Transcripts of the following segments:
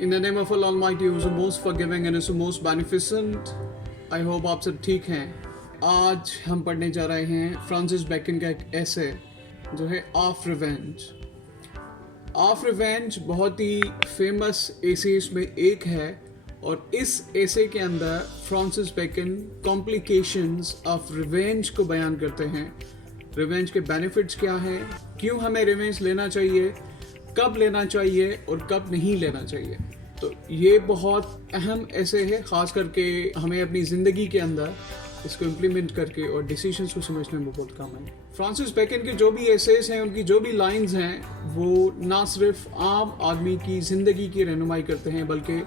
In the name of Allah Almighty, who is the most forgiving and is the most beneficent. I hope आप सब ठीक हैं. आज हम पढ़ने जा रहे हैं फ्रांसिस बेकन का एक ऐसे जो है ऑफ रिवेंज. ऑफ रिवेंज बहुत ही फेमस एसेस में एक है और इस एसे के अंदर Francis Bacon complications of revenge को बयान करते हैं. रिवेंज के बेनिफिट्स क्या हैं, क्यों हमें रिवेंज लेना चाहिए, कब लेना चाहिए और कब नहीं लेना चाहिए. तो ये बहुत अहम ऐसे है, ख़ास करके हमें अपनी ज़िंदगी के अंदर इसको इम्प्लीमेंट करके और डिसीजंस को समझने में बहुत काम है. फ्रांसिस बेकन के जो भी एसेस हैं, उनकी जो भी लाइंस हैं, वो ना सिर्फ आम आदमी की ज़िंदगी की रहनुमाई करते हैं, बल्कि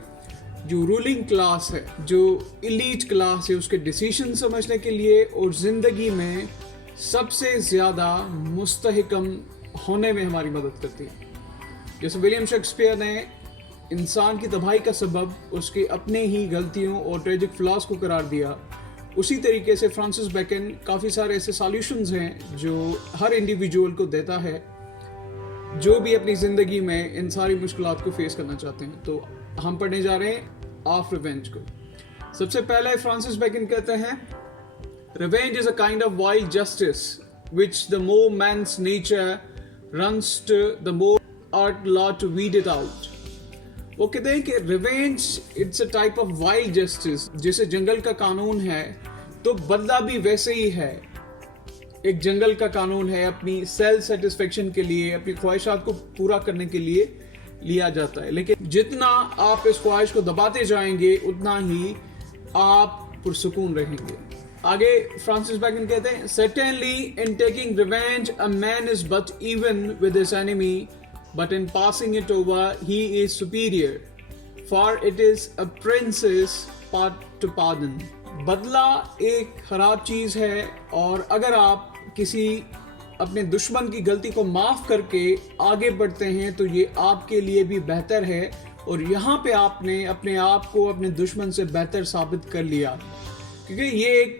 जो रूलिंग क्लास है, जो इलीट क्लास है, उसके डिसीजन समझने के लिए और ज़िंदगी में सबसे ज़्यादा मुस्तहकम होने में हमारी मदद करती है. जैसे विलियम शेक्सपियर ने इंसान की तबाही का सबब उसके अपने ही गलतियों और ट्रेजिक फ्लॉज को करार दिया, उसी तरीके से फ्रांसिस बेकन काफ़ी सारे ऐसे सॉल्यूशंस हैं जो हर इंडिविजुअल को देता है जो भी अपनी ज़िंदगी में इन सारी मुश्किलात को फेस करना चाहते हैं. तो हम पढ़ने जा रहे हैं ऑफ रिवेंज को. सबसे पहले फ्रांसिस बेकन कहते हैं, revenge is a kind of wild justice which the more man's nature runs to the more ought law to weed it out. वो कहते हैं कि revenge it's a type of wild justice. जैसे जंगल का कानून है तो बदला भी वैसे ही है. एक जंगल का कानून है, अपनी सेल्फ सेटिस्फेक्शन के लिए, अपनी ख्वाहिशात को पूरा करने के लिए लिया जाता है, लेकिन जितना आप इस ख्वाहिश को दबाते जाएंगे उतना ही आप पुरसुकून रहेंगे. आगे फ्रांसिस बेकन कहते हैं, certainly in taking revenge a man is but even with his enemy, but in passing it over he is superior, for it is a prince's part to pardon. बदला एक खराब चीज़ है और अगर आप किसी अपने दुश्मन की गलती को माफ़ करके आगे बढ़ते हैं तो ये आपके लिए भी बेहतर है. और यहाँ पे आपने अपने आप को अपने दुश्मन से बेहतर साबित कर लिया, क्योंकि ये एक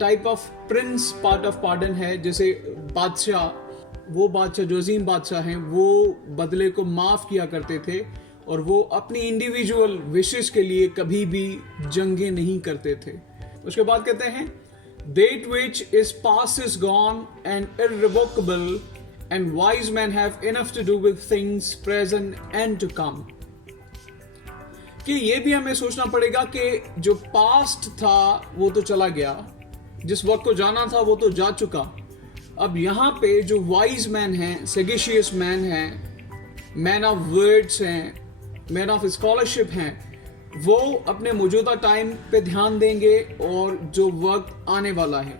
type of Prince part of pardon है. जैसे बादशाह, वो बादशाह जो अजीम बादशाह हैं, वो बदले को माफ़ किया करते थे और वो अपनी इंडिविजुअल विशेस के लिए कभी भी जंगें नहीं करते थे. उसके बाद कहते हैं, that which is past is gone and irrevocable and wise man have enough to do with things present and to come. कि ये भी हमें सोचना पड़ेगा कि जो पास्ट था वो तो चला गया, जिस वक्त को जाना था वो तो जा चुका. अब यहाँ पे जो वाइज मैन हैं, सेगेशियस मैन हैं, मैन ऑफ वर्ड्स हैं, मैन ऑफ स्कॉलरशिप हैं, वो अपने मौजूदा टाइम पे ध्यान देंगे और जो वक्त आने वाला है.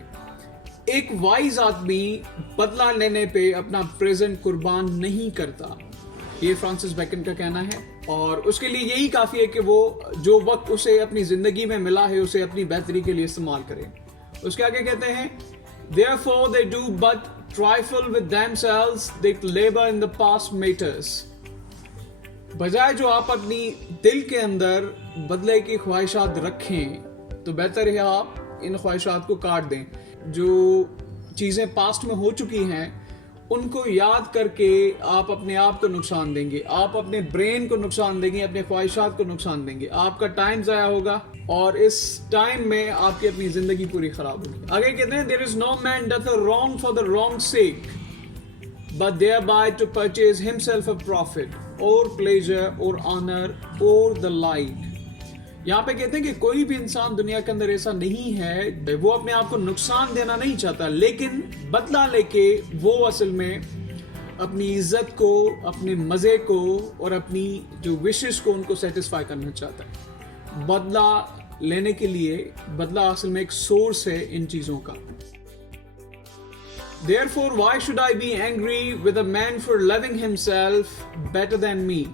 एक वाइज आदमी बदला लेने पे अपना प्रेजेंट कुर्बान नहीं करता. ये फ्रांसिस बेकन का कहना है और उसके लिए यही काफ़ी है कि वो जो वक्त उसे अपनी ज़िंदगी में मिला है उसे अपनी बेहतरी के लिए इस्तेमाल करें. उसके आगे कहते हैं, therefore they do but trifle with themselves, they labor in the past matters. बजाय जो आप अपनी दिल के अंदर बदले की ख्वाहिशात रखें तो बेहतर है आप इन ख्वाहिशात को काट दें. जो चीज़ें पास्ट में हो चुकी हैं उनको याद करके आप अपने आप को नुकसान देंगे, आप अपने ब्रेन को नुकसान देंगे, अपने ख्वाहिशात को नुकसान देंगे, आपका टाइम ज़ाया होगा और इस टाइम में आपकी अपनी ज़िंदगी पूरी ख़राब होगी. आगे कहते हैं, there is no man doth a wrong for the wrong sake but thereby to purchase himself a profit or pleasure or honour or the like. यहाँ पे कहते हैं कि कोई भी इंसान दुनिया के अंदर ऐसा नहीं है, वो अपने आप को नुकसान देना नहीं चाहता, लेकिन बदला लेके वो असल में अपनी इज्जत को, अपने मज़े को और अपनी जो विशेस को उनको सेटिस्फाई करना चाहता है. बदला लेने के लिए बदला असल में एक सोर्स है इन चीज़ों का. Therefore, why should I be angry with a man for loving himself better than me?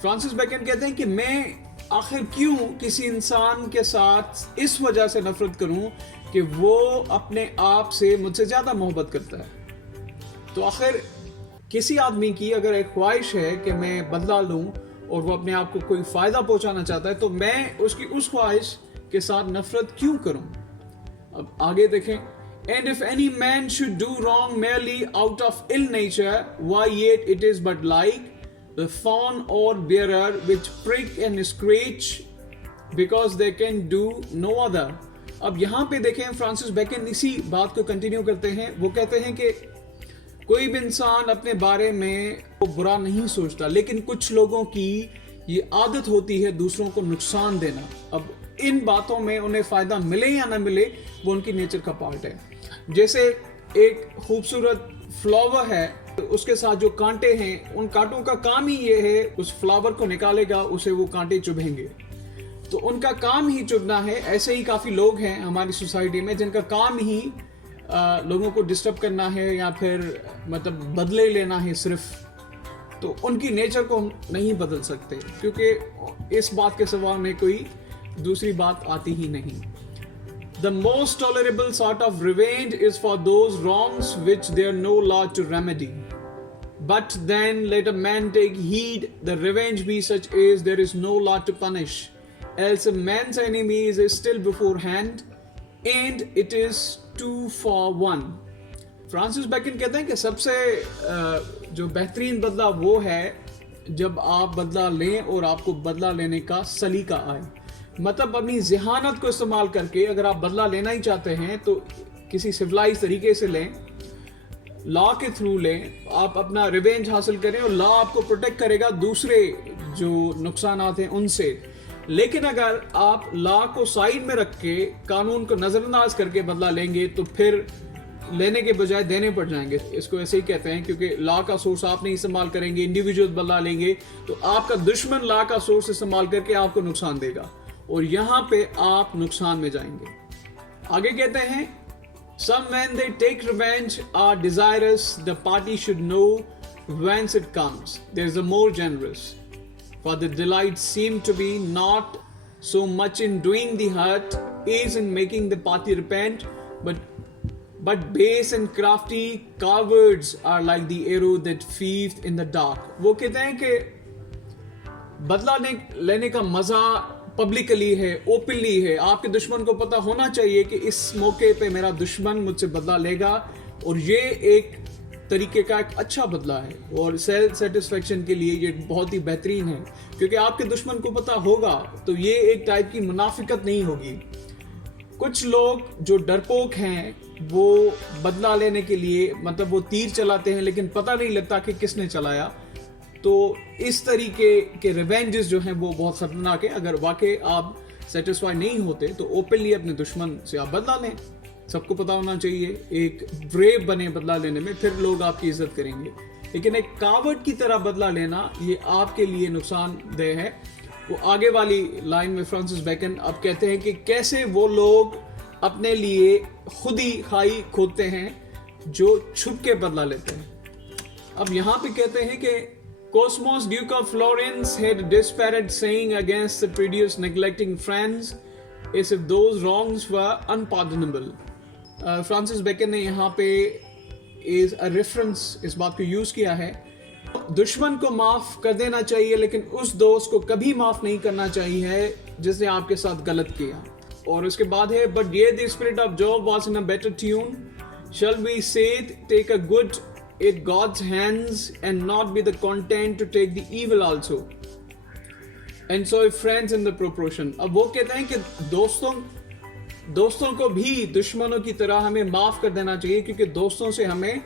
Francis Bacon कहते हैं कि मैं आखिर क्यों किसी इंसान के साथ इस वजह से नफरत करूं कि वो अपने आप से मुझसे ज़्यादा मोहब्बत करता है. तो आखिर किसी आदमी की अगर एक ख्वाहिश है कि मैं बदला लूं और वो अपने आप को कोई फ़ायदा पहुंचाना चाहता है, तो मैं उसकी उस ख्वाहिश के साथ नफरत क्यों करूं. अब आगे देखें, and if any man should do wrong merely out of ill nature, why yet it is but like the fawn or bearer which prick and scratch because they can do no other. अब यहाँ पे देखें Francis bacon इसी बात को continue करते हैं. वो कहते हैं कि कोई भी इंसान अपने बारे में वो बुरा नहीं सोचता, लेकिन कुछ लोगों की ये आदत होती है दूसरों को नुकसान देना. अब इन बातों में उन्हें फायदा मिले या ना मिले वो उनकी नेचर का पार्ट है. जैसे एक खूबसूरत फ्लावर है, उसके साथ जो कांटे हैं, उन कांटों का काम ही ये है उस फ्लावर को निकालेगा, उसे वो कांटे चुभेंगे, तो उनका काम ही चुभना है. ऐसे ही काफ़ी लोग हैं हमारी सोसाइटी में जिनका काम ही लोगों को डिस्टर्ब करना है या फिर मतलब बदले लेना है सिर्फ. तो उनकी नेचर को हम नहीं बदल सकते क्योंकि इस बात के सिवा में कोई दूसरी बात आती ही नहीं. The most tolerable sort of revenge is for those wrongs which there no law to remedy. But then let a man take heed, the revenge be such as there is no law to punish. Else a man's enemy is still beforehand, and it is 2 for 1. Francis Bacon कहते हैं कि सबसे जो बेहतरीन बदला वो है जब आप बदला लें और आपको बदला लेने का सलीका आए. मतलब अपनी ज़हानत को इस्तेमाल करके अगर आप बदला लेना ही चाहते हैं तो किसी सिविलाइज तरीके से लें, लॉ के थ्रू लें, आप अपना रिवेंज हासिल करें और लॉ आपको प्रोटेक्ट करेगा दूसरे जो नुकसानात हैं उनसे. लेकिन अगर आप लॉ को साइड में रख के कानून को नज़रअंदाज करके बदला लेंगे तो फिर लेने के बजाय देने पड़ जाएंगे. इसको ऐसे ही कहते हैं क्योंकि लॉ का सोर्स आप नहीं इस्तेमाल करेंगे, इंडिविजुअल बदला लेंगे तो आपका दुश्मन लॉ का सोर्स इस्तेमाल करके आपको नुकसान देगा और यहाँ पे आप नुकसान में जाएंगे. आगे कहते हैं some when they take revenge are desirous, the party should know whence it comes. There is a more generous, for the delight seem to be not so much in doing the hurt is in making the party repent, but base and crafty cowards are like the arrow that flees in the dark. वो कहते हैं कि बदला लेने का मजा publicly है, openly है. आपके दुश्मन को पता होना चाहिए कि इस मौके पे मेरा दुश्मन मुझसे बदला लेगा और ये एक तरीके का एक अच्छा बदला है और सेल्फ सेटिस्फेक्शन के लिए ये बहुत ही बेहतरीन है क्योंकि आपके दुश्मन को पता होगा तो ये एक टाइप की मुनाफिकत नहीं होगी. कुछ लोग जो डरपोक हैं वो बदला लेने के लिए मतलब वो तीर चलाते हैं लेकिन पता नहीं लगता कि किसने चलाया. तो इस तरीके के रिवेंजेस जो हैं वो बहुत खतरनाक है. अगर वाकई आप सेटिस्फाई नहीं होते तो ओपनली अपने दुश्मन से आप बदला लें. सबको पता होना चाहिए, एक ब्रेव बने बदला लेने में, फिर लोग आपकी इज्जत करेंगे. लेकिन एक कावर्ड की तरह बदला लेना ये आपके लिए नुकसानदेह है. वो आगे वाली लाइन में फ्रांसिस बेकन अब कहते हैं कि कैसे वो लोग अपने लिए खुद ही खाई खोदते हैं जो छुप के बदला लेते हैं. अब यहाँ पे कहते हैं कि Cosmos, Duke of Florence, had a disparate saying against the previous neglecting friends, as if those wrongs were unpardonable. Francis Bacon ने यहाँ पे एज अ रेफरेंस इस बात को यूज किया है. दुश्मन को माफ कर देना चाहिए लेकिन उस दोस्त को कभी माफ नहीं करना चाहिए जिसने आपके साथ गलत किया. और उसके बाद है but yet the spirit of Job was in a better tune. Shall we say take a good at God's hands and not be the content to take the evil also. And so friends in the proportion. अब वो कहते हैं कि दोस्तों को भी दुश्मनों की तरह हमें माफ कर देना चाहिए क्योंकि दोस्तों से हमें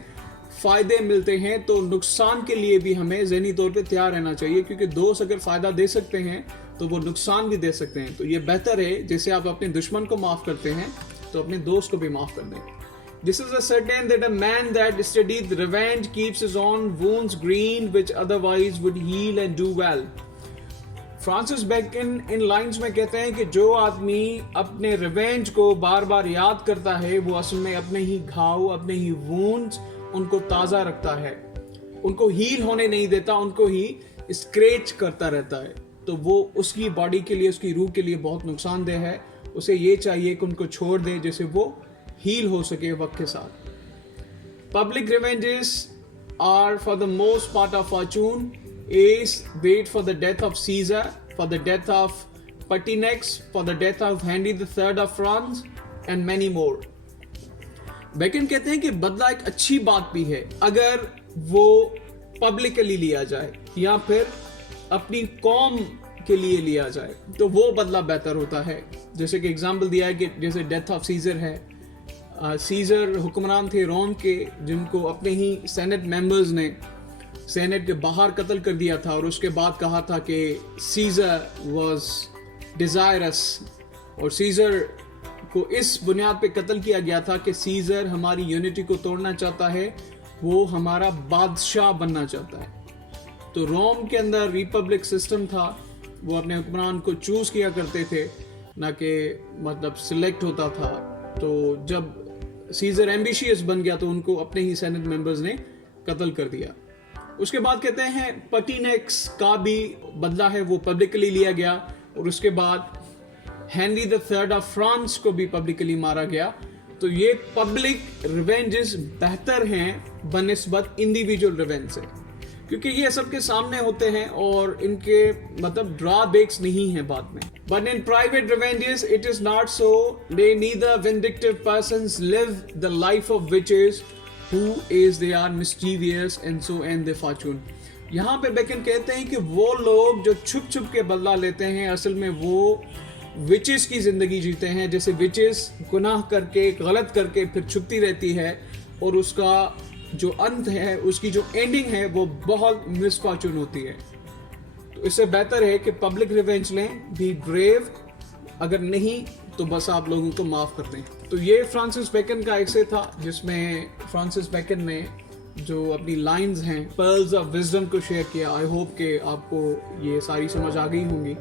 फायदे मिलते हैं तो नुकसान के लिए भी हमें ज़हनी तौर पे तैयार रहना चाहिए क्योंकि दोस्त अगर फायदा दे सकते हैं तो वो नुकसान भी दे सकते हैं. तो ये बेहतर है जैसे आप अपने दुश्मन को माफ करते हैं तो अपने दोस्त को भी माफ कर दें. This is a certain that a man that studied revenge keeps his own wounds green which otherwise would heal and do well. Francis Bacon इन लाइंस में कहते हैं कि जो आदमी अपने रिवेंज को बार बार याद करता है वो असल में अपने ही घाव, अपने ही वुंड्स उनको ताज़ा रखता है, उनको हील होने नहीं देता, उनको ही स्क्रैच करता रहता है. तो वो उसकी बॉडी के लिए, उसकी रूह के लिए बहुत नुकसानदेह है. उसे ये चाहिए कि उनको छोड़ दे जैसे वो हील हो सके वक्त के साथ. Public revenges are for the most part of fortune. Ace wait for the death of Caesar, for the death of Pertinax, for the death of Henry III of France and many more. Bacon कहते हैं कि बदला एक अच्छी बात भी है अगर वो पब्लिकली लिया जाए या फिर अपनी कौम के लिए लिया जाए, तो वो बदला बेहतर होता है। जैसे कि एग्जाम्पल दिया है कि जैसे डेथ ऑफ सीजर है, सीजर हुक्मरान थे रोम के, जिनको अपने ही सेनेट मेंबर्स ने सेनेट के बाहर कत्ल कर दिया था, और उसके बाद कहा था कि सीजर वाज डिजायरस, और सीजर को इस बुनियाद पे कत्ल किया गया था कि सीजर हमारी यूनिटी को तोड़ना चाहता है, वो हमारा बादशाह बनना चाहता है। तो रोम के अंदर रिपब्लिक सिस्टम था, वो अपने हुक्मरान को चूज किया करते थे, ना कि मतलब सिलेक्ट होता था। तो जब सीजर एम्बिशियस बन गया तो उनको अपने ही सेनेट मेंबर्स ने कत्ल कर दिया। उसके बाद कहते हैं पर्टिनेक्स का भी बदला है, वो पब्लिकली लिया गया, और उसके बाद हेनरी III ऑफ फ्रांस को भी पब्लिकली मारा गया। तो ये पब्लिक रिवेंजेस बेहतर हैं बनिस्बत इंडिविजुअल रिवेंज से, क्योंकि ये सबके सामने होते हैं और इनके मतलब ड्रॉबैक्स नहीं है बाद में। But in private revenges it is not so, they neither vindictive persons live the life of witches who is they are mischievous and so end their fortune। यहाँ पे बेकन कहते हैं कि वो लोग जो छुप छुप के बदला लेते हैं, असल में वो विचेस की जिंदगी जीते हैं। जैसे विचेस गुनाह करके गलत करके फिर छुपती रहती है, और उसका जो अंत है, उसकी जो एंडिंग है, वो बहुत मिसफॉर्चून होती है। तो इससे बेहतर है कि पब्लिक रिवेंज लें, बी ब्रेव, अगर नहीं तो बस आप लोगों को माफ कर दें। तो ये फ्रांसिस बेकन का ऐसे था, जिसमें फ्रांसिस बेकन ने जो अपनी लाइंस हैं पर्ल्स ऑफ विजडम को शेयर किया। आई होप कि आपको ये सारी समझ आ गई होंगी।